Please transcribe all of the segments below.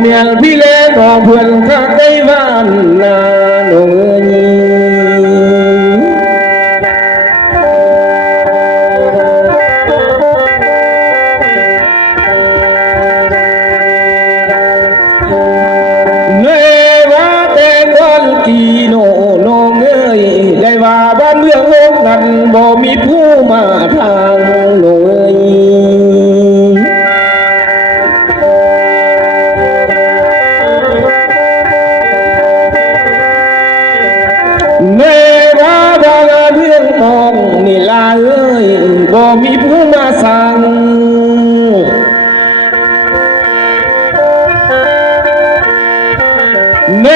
เมียนพี่เล่นของเพื่อนข้าใกล้บ้านนาหนูเนว่าแต่คนกี่โนโนเงยได้ว่าบ้านเมืองโลกนั้นบ่มีผู้มาทางหนูเนว่าบ้านเมืองมองนี่ลาเอ้ยบ่มีผู้มาสั่งเน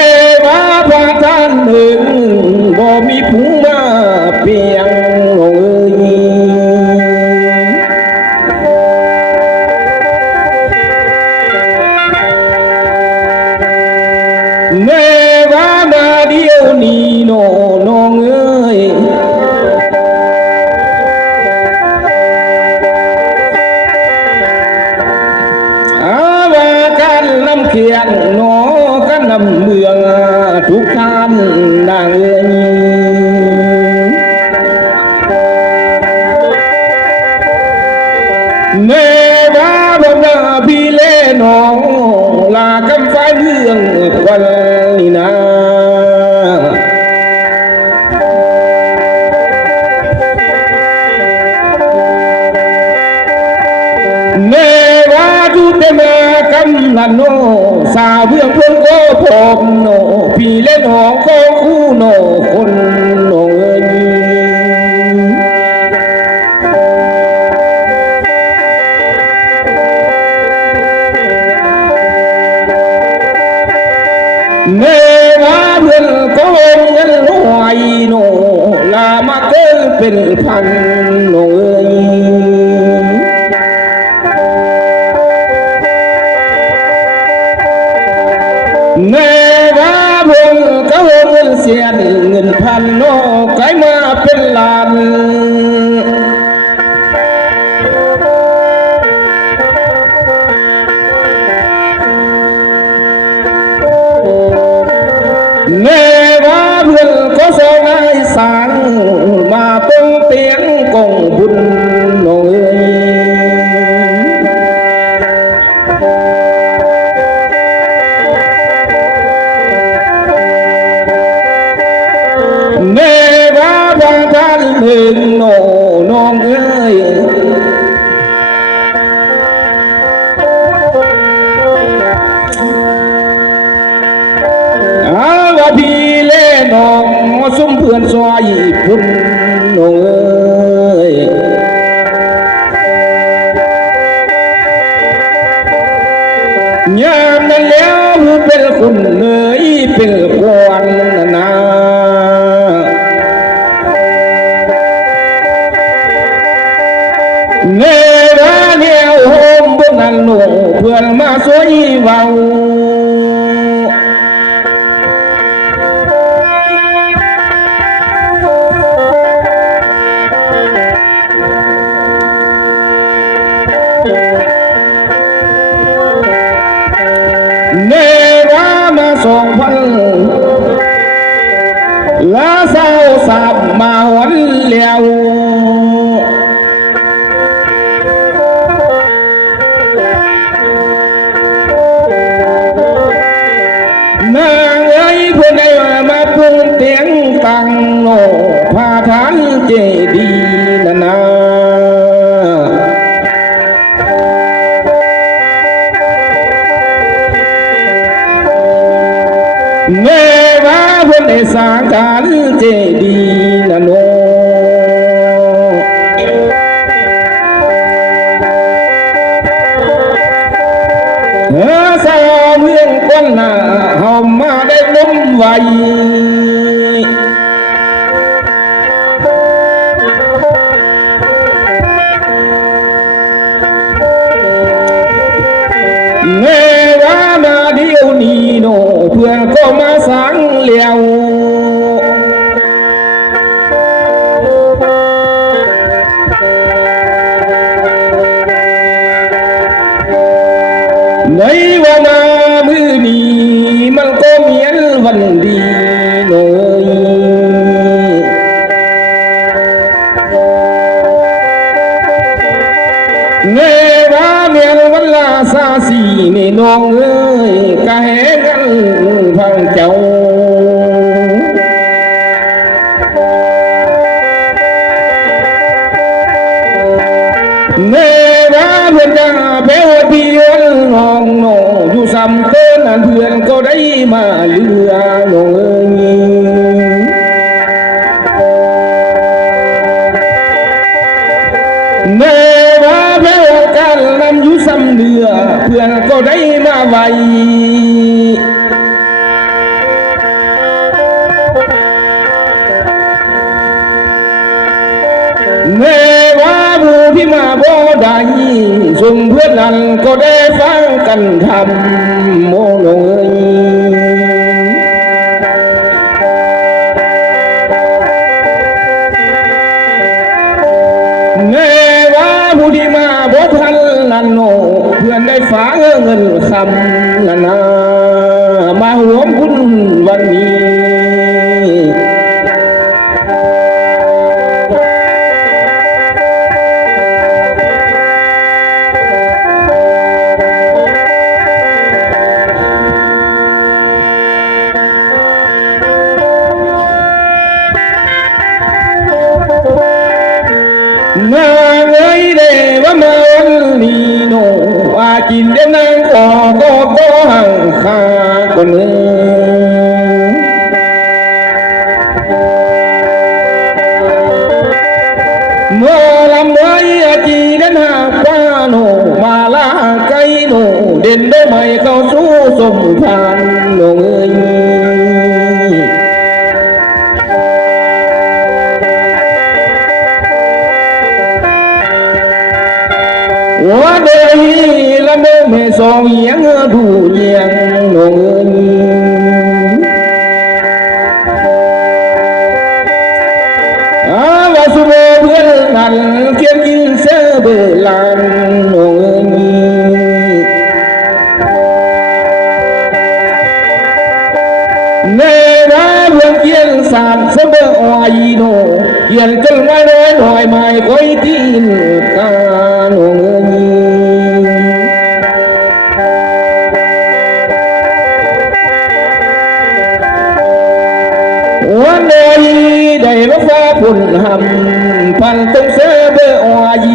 ว่าพระท่านหนึ่งบ่มีผู้มาเปียงเอ้ยเนว่ามาเดียวนี้โนน้องเอ้ยว่ากันน้ำเขียนโนกันน้ำเมืองทุกท่านดังเอ้ยเนว่าบ่มาพี่เล่น้องลากำไฟเมืองวันนี้นะเนว่าทุกเตมากำนันโนสาวเพื่อนเพื่อนก็พบโนพี่เล่นหองก็คู่โนคนโนเอ้ยเนว่าเพื่อนก็เงินหน่วยโนลามาเกินเป็นพันโนเอ้ยเนว่าเพื่อนก็เงินเสียเงินพันโนกลายมาเป็นล้านเนว่าเพื่อนก็สองไอ้สางมาต้งเตียงกงบุญโนเอ้ยเนว่าพระท่านหนึ่งโนน้องเอ้ยว่าพี่เล่น้องสุ่มเพื่อนซอยพุ่นโนเอ้ยยามนั้นแล้วเป็นคนเนยเป็นควันนาเนราเนียวโฮมบนนั้นโนเพื่อนมาสวยเว้าเนว่ามาส่งพันลาเศร้าสาบมาวันเลี้ยวนางเอ้ยเพื่อนได้มาพุ่งเตียงตังโนพาทานเจดีนานาเนว่าเพื่อนได้สร้างการเจดีนาโนสาวเมืองก้นหน้าเฮามาได้ล้มไว้เนว่ามาเดียวนี้โนเพื่อนก็มาสังเลี้ยวในว่ามาเมื เงว่าเมียนวันลาซาสีนี่น้องเอ้ยกะแหงันพังเจ้าเงว่าเพื่อนจะเพื่อที่เลี้ยงน้องโนอยู่ซ้ำเต้นนั่นเพื่อนก็ได้มาเลือน้องเอ้ยเมื่อว่าเพื่อกันนั้นอยู่ซ้ำเดือเพื่อนก็ได้มาไวเมื่อว่าผู้ที่มาบ่ได้ส่งเพื่อนนั้นก็ได้ฟังกันทำโมโนเอ้ยเงว่าผู้ที่มาบ่ทันนั่นโนเพื่อนได้ฝากเงินคำนั่นนะมาร่วมบุญวันนี้มาเอ้ยเด้ว่ามาวันนี้โนว่ากินเด้นางก็ห่างคาคนหนึ่งเมื่อลำเอ้ยจีเด้นหากว่าโนมาลาไกโนเด่นได้ไหมเข้าสู่สมทานโนเอ้ยว่าเดยละเมเมสองยังดูยังนงว่าสุโมเพื่อนนั้นเขียนกินเสือเบลานนงเนราเพื่อนเขียนสารเสบออยโนเขียนกันไว้น้อยหน่อยไม่ค่อยตีนกานงวันใดได้รับฟ้าผลหำพันต้องเสบออย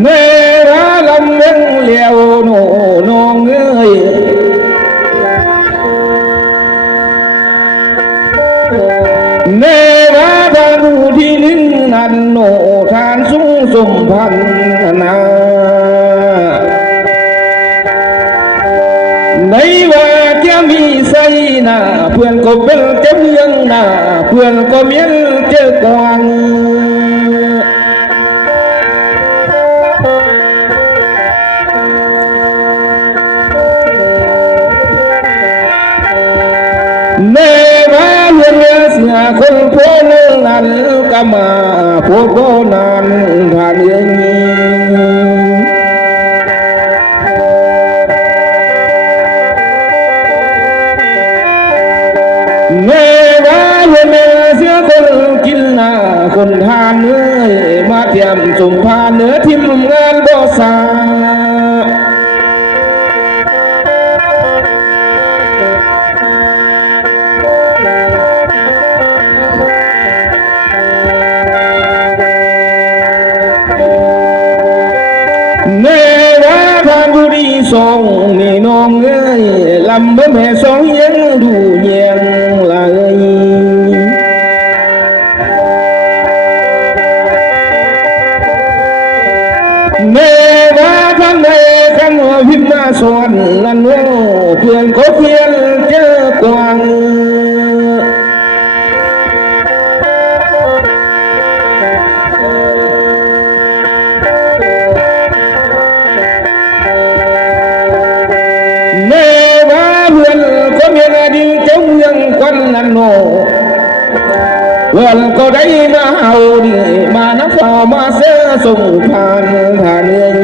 เมื่อลำเลี้ยงเลี้ยวโนน้องเอ้ยเมื่อทานผู้ที่หนึ่งนั้นโนทานสูงสมพันนาในว่าจะมีใส่หน้าเพื่อนก็เป็นเจ้าเมืองหน้าเพื่อนก็เมียนเจ้ากวางเมื่อว่าเพื่อนเสียคนโพนนั้นก็มาโพโพนั้นทานเองเมื่อว่าเพื่อนเสียคนกินหน้าคนทานเอ้ยมาเทียมสมพานเนื้อทิมงานบ่สาเมื่อว่าทานบุรีสองนี่น้องเอ้ยลำบ่แม่สองยังดูเยียงละเอ้ยเมื่อว่าทานในขันว่าพิมมาสอนนั่นโง่เพื่อนก็เพียนเจอกวางเมื่อว่าเพื่อนก็มีนาดินเจ้ายังควันนั่นโนเพื่อนก็ได้มาเอาดีมานับฝ่ามาเสือส่งผ่านผ่านเงิน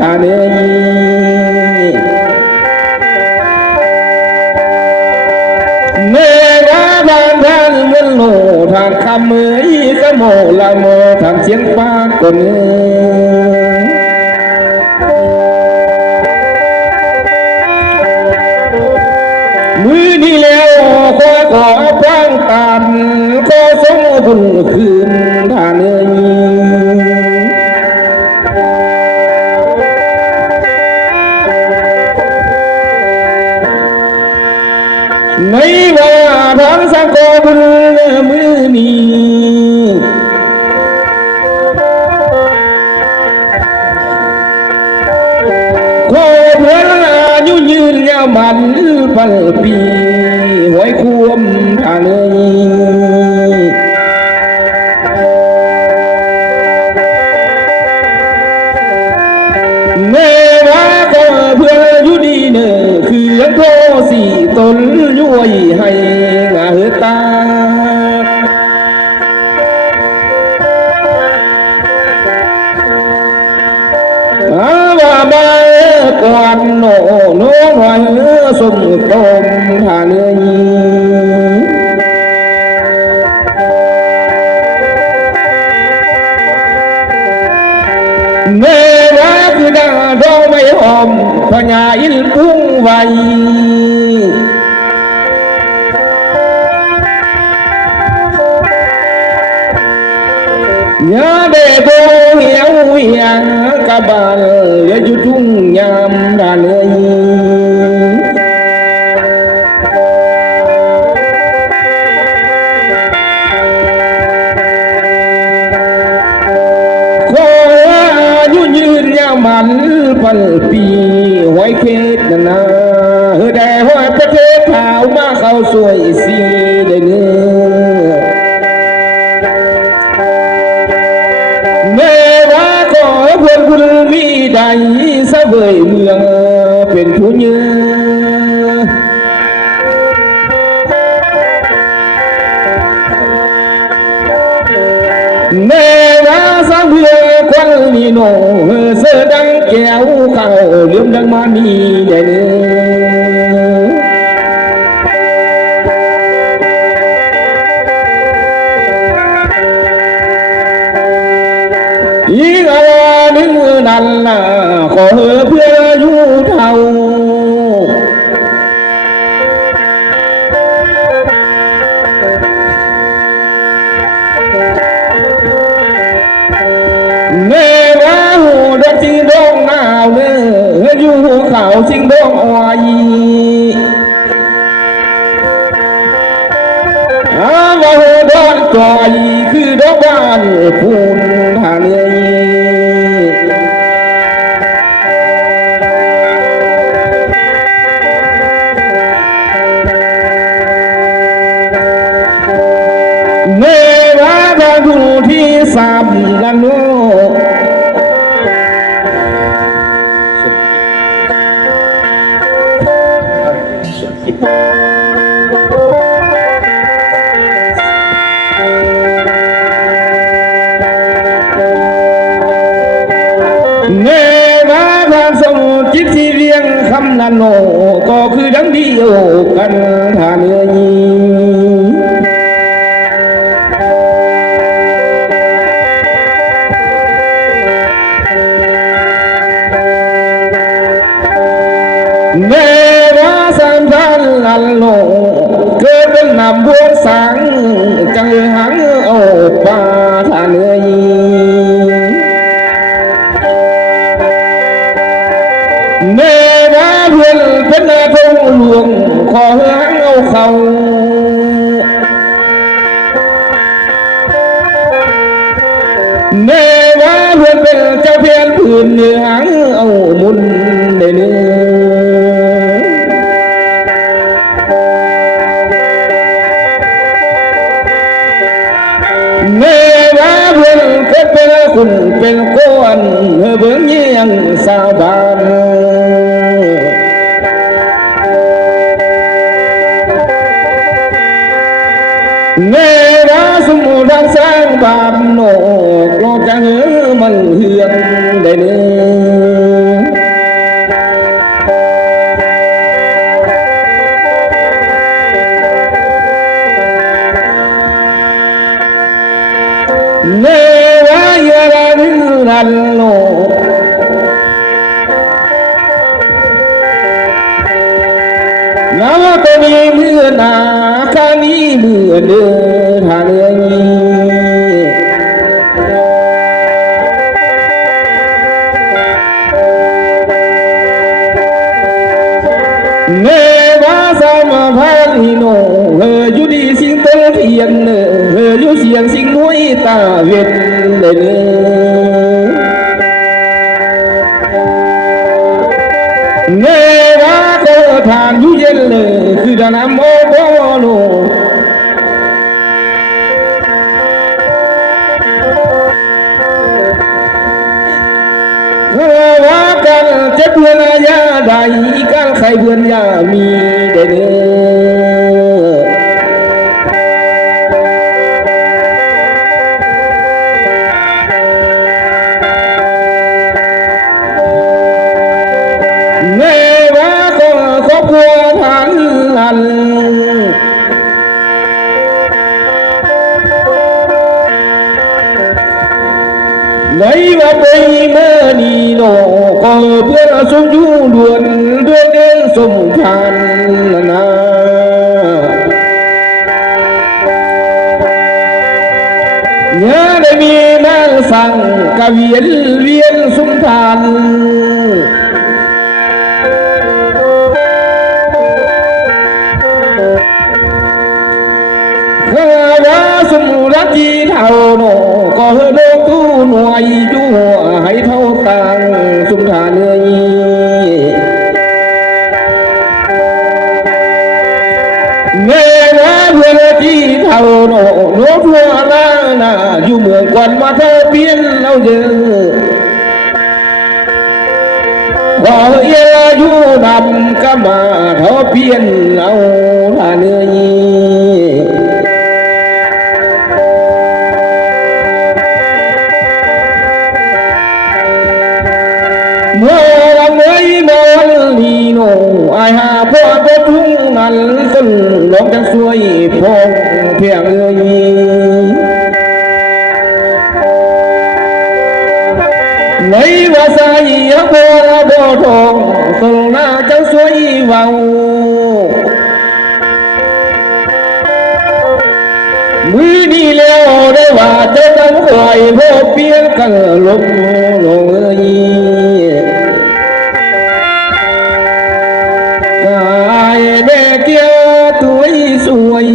ทานเอ้ยเมื่อว่าทานทานเงินโลทานคำเอ้ยกะโมละโมทานเสียงปากคนเอ้ยมือนี้แล้วขอพร่างตามขอสมบุญคืนทานเอ้ยในว่าทางสังกบุญมือนี้ขอเพื่อนอายุยืนยาวมันพันปีหวยควมทางเอ้ยแม่ว่าก็เพื่ออยู่ดีเนอคือยังโทสี่ตนย้วยให้งาเฮตาว่าบ้าก่อนโน่โน่หอยสมตมทานเอ้ยแม่ว่าคือดาดองไม่หอมพญาอินพุ่งไวยาเดโบเหียวเหียงกะบาลเหลืออยู่ทุ่งยามดานเอ้ยขออายุยืนยาวมันพันปีหวยเขตนานาเฮอได้หอยประเทศข่าวมาเข้าสวยสีเด้อแม่ว่าขอเพื่อนคุณมีใดเสวยเมืองเป็นผู้เยือแม่ว่าสาวเพื่อควันนีโนเสือดังแก้วเข้าเลื่อมดังมานีใหญ่เนื้ออีกอะไรนึงนั่นน่ะขอเพื่ออยู่เท่าแม่ว่าหูดอกจิงดองหนาวเนื้ออยู่เขาจิงดองอ้อยว่าหูดอนจอยคือดอกบ้านพูนทานเอ้ยเมื่อว่าทางผู้ที่สามลันโนเมื่อว่าทางสมุทรจิตที่เรียงคำลันโนก็คือดังเดียวกันทานเอ้ยแม่ว่าสันทันลันโลเกิดเป็นนำบวงสังจังหังเอาป่าทานเอ้ยแม่ว่าเพื่อนเป็นนาทงหลวงขอหังเอาเขาแม่ว่าเพื่อนเป็นเจ้าเพียนผืนเนื้อหังเอามุนเนื้อแม่ว่าเพื่อนเกิดเป็นคุณเป็นก้อนเบื้องเยี่ยงสาวบ้านแม่ว่าสมุทรสร้างบาปโนกโลกจังมันเหือนได้เนื้อ เด้อท่านเอ้ยเนวาสามพาลีโนเฮอยู่ดีสิงตนเทียนเฮอยู่เสียงสิงน้วยตาเวียนเด้อเนวาก็ทานอยู่เย็นคือดานโมโบโลว่ากันเจ็บเพื่อนยาใดกันใครเพื่อนยามีเด้อแม่ว่าก็ครอบครัวทันหันไหนว่าไปเมื่อนี้โนก็เพื่อนสมอยู่ด่วนด้วยเดินสมทานนะเนี่ยได้มีนางสั่งกะเวียนสมทานข้าว่าสมุรัจีเท่าโนก็เฮโลตู้หน่วยอยู่ให้เท่าต่างสุมทานเอ้ยแม่ว่าเพื่อนที่เท่าโนโนทัวนานาอยู่เมืองกวนมาเท่าเปลี่ยนเราเด้อขอเยาอยู่นำก็มาเท่าเปลี่ยนเอาท่านเอ้ยเมื่อวันเมื่อลีโนไอหาพ่อก็ทุ่งนั้นต้นลงจังสวยพงเพียงเลยในว่าใส่ยังบ่ทองต้นหน้าจังสวยเว้ามือนี้แล้วได้ว่าจะต้องคอยพบเพียงกันลงเอ้ยแม่เกี่ยวตัวสวย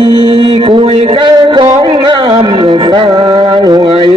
กุยกันของงามตาหน่วย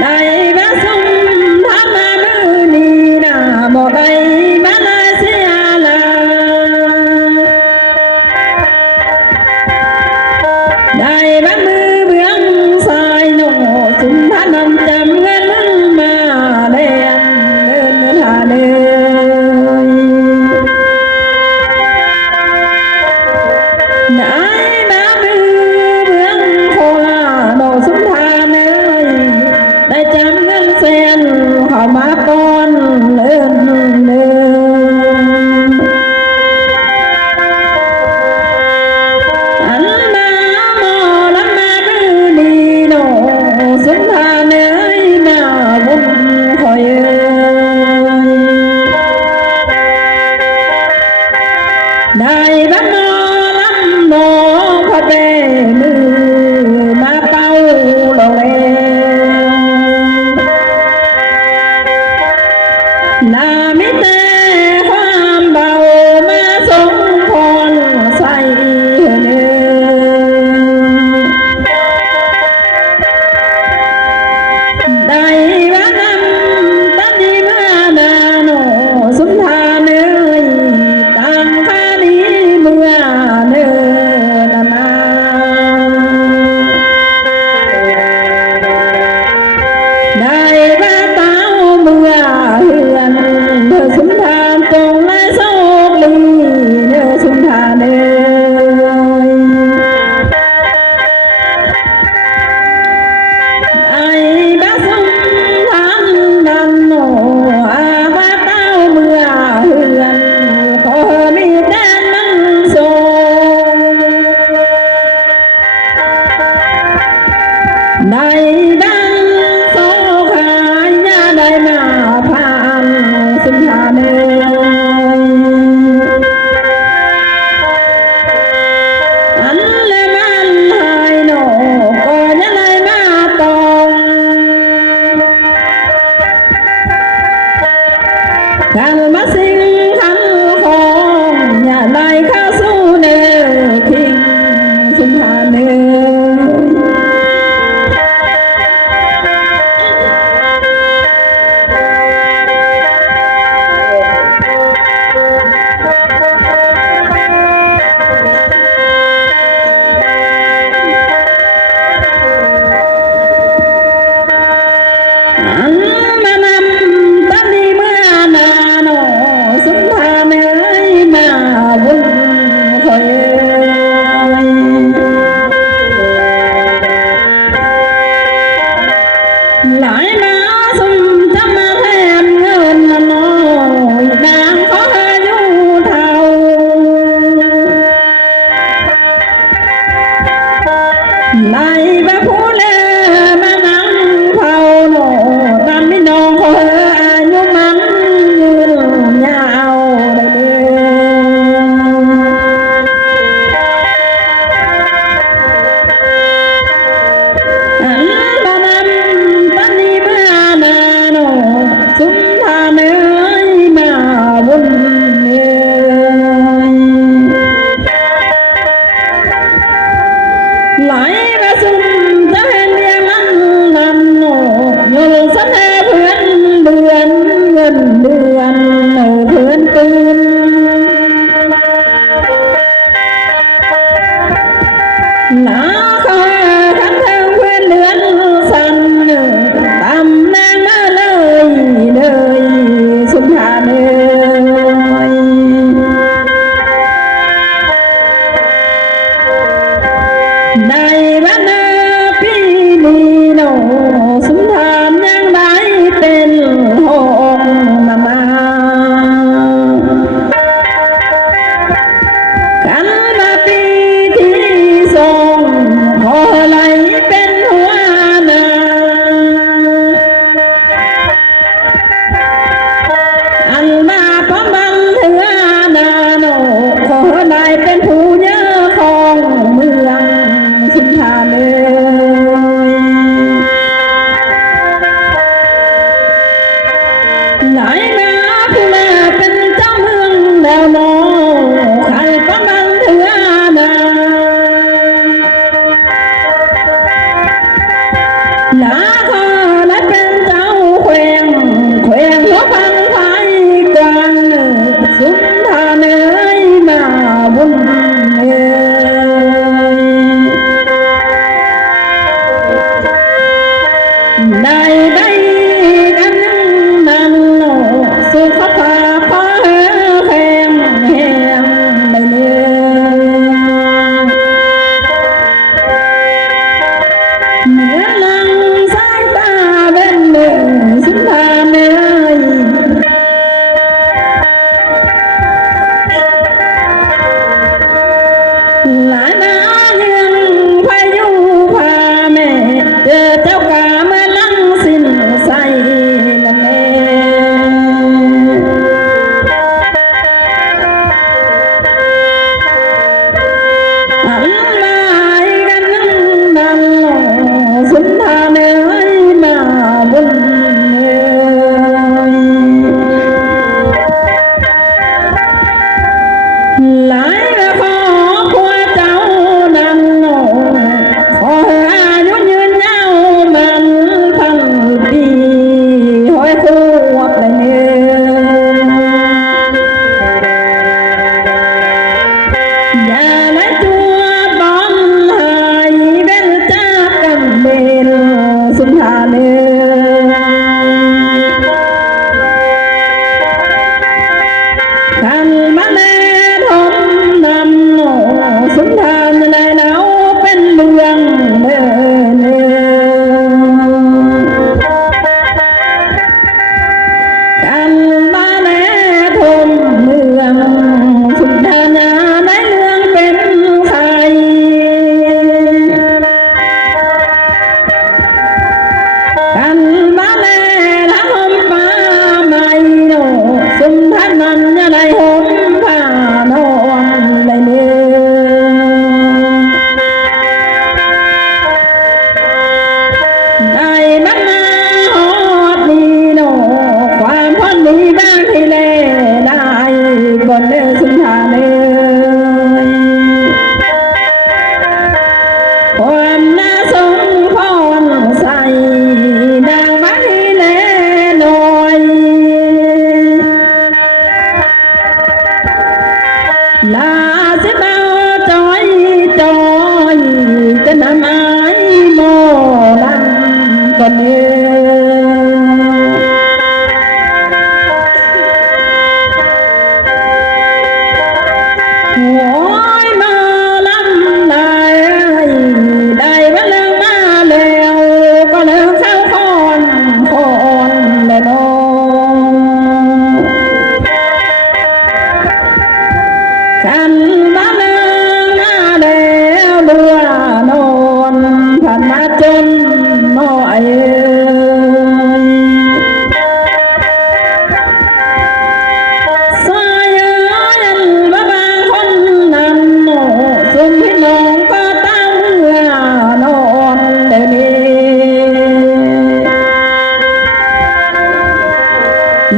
ได้ว่าสมทำมามือนี้นะบ่ได้มาเลเซียลาได้ว่ามือเบื้องซ้ายโนสุนทรนำจำเงินมึงมาเล่นเดินหาเดินได้มามือเบื้องขวาโนสุนทรได้จำเงินเส้นเข้ามาก่อนเลินอันมาหมอลำมามือนีโนสุนทรมาบุญคอยได้บ้านหมอลำโนพอเปมือมาเป่าโลเลนามิเตความเบามาสงพรใส่เนื้ได้ว่านำตันดีมานาโนสุนทาเนยตังคานีเมื่อเนื้อนาได้ว่าเต้าเมื่อเฮือนเธอสุนทานตรงและโศกลีเนื้อสุนทานเอ่ยไอ้บ้าสุนทานดันโนอาว่าเต้าเมื่อเฮือนขอมีแดนมันโศในดังโศกหายาได้มาผ่านสุนทรเนยอันและมันหายโนก็ยังไงมาตองกันมาสิงขันของอย่าได้เข้าสู่เนื้อคิงสุนทรเนยอันมานำตันดีเมื่อนาโนสุนทรเนยมาบุญคอยหลายมาสุมจะมาแทนเงินน้อยนางขออยู่เท่าในบ้าผู้เลมานั่งเผาโนตามไม่นองขออายุมันยืนยาวได้เด้อันมานำตันดีเมื่อ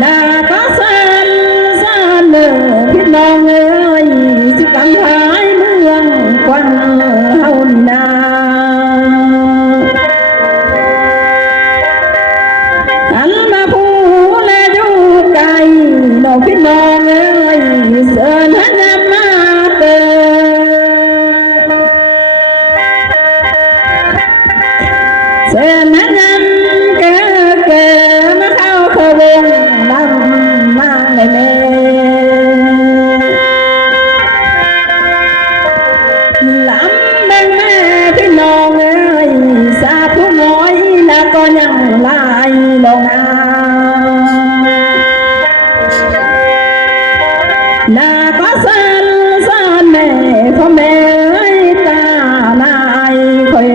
นาก็เส้นเด้อพี่น้องเอ้ยสิกำท้ายเมืองควันเฮานี่นาอันมาผู้แลอยู่ไกลน้องพี่น้องเอ้ยเสิร์นหันมาเกิดเสิร์นหันเกิดมาเข้าขบวนลำมาเลยแม่ลำแบ่งแม่พี่น้องเอ้ยสาธุน้อยแล้วก็ยังลายลงนานาก็เส้นแม่พ่อแม่ตานายคอย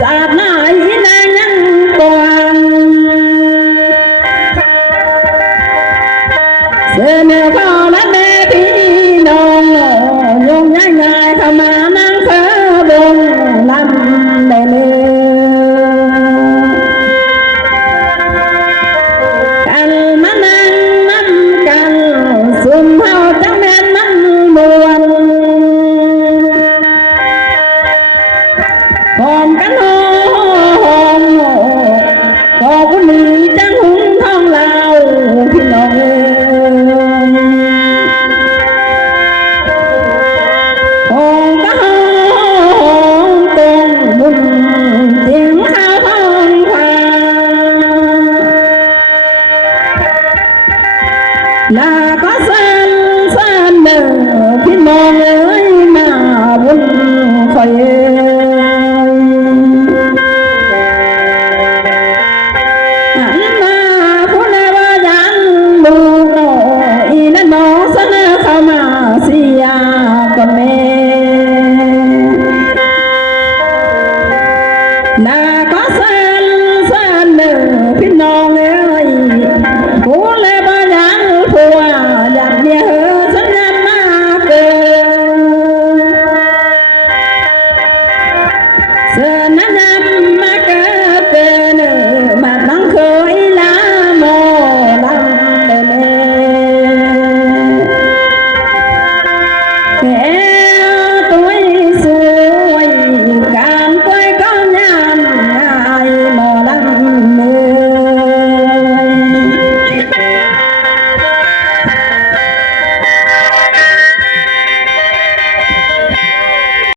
สาดนายนางยังกวางเสื้อเนื้อพ่อและแม่พี่น้องโยงง่ายๆเข้ามานั่งเพ้อบงลำได้เลยกันมานั่งนำกันสุ่มเฮาจังแม่นมันมวนหอมกันหอมพอผู้หนึ่งจังหุงท้องเราพี่น้องเอ้ยหอมก็หอมตรงบุญเสียงข้าวท้องฟ้าลาก็เส้นเด้อพี่น้องเอ้ยมาบุญคอยเอ้ยหัน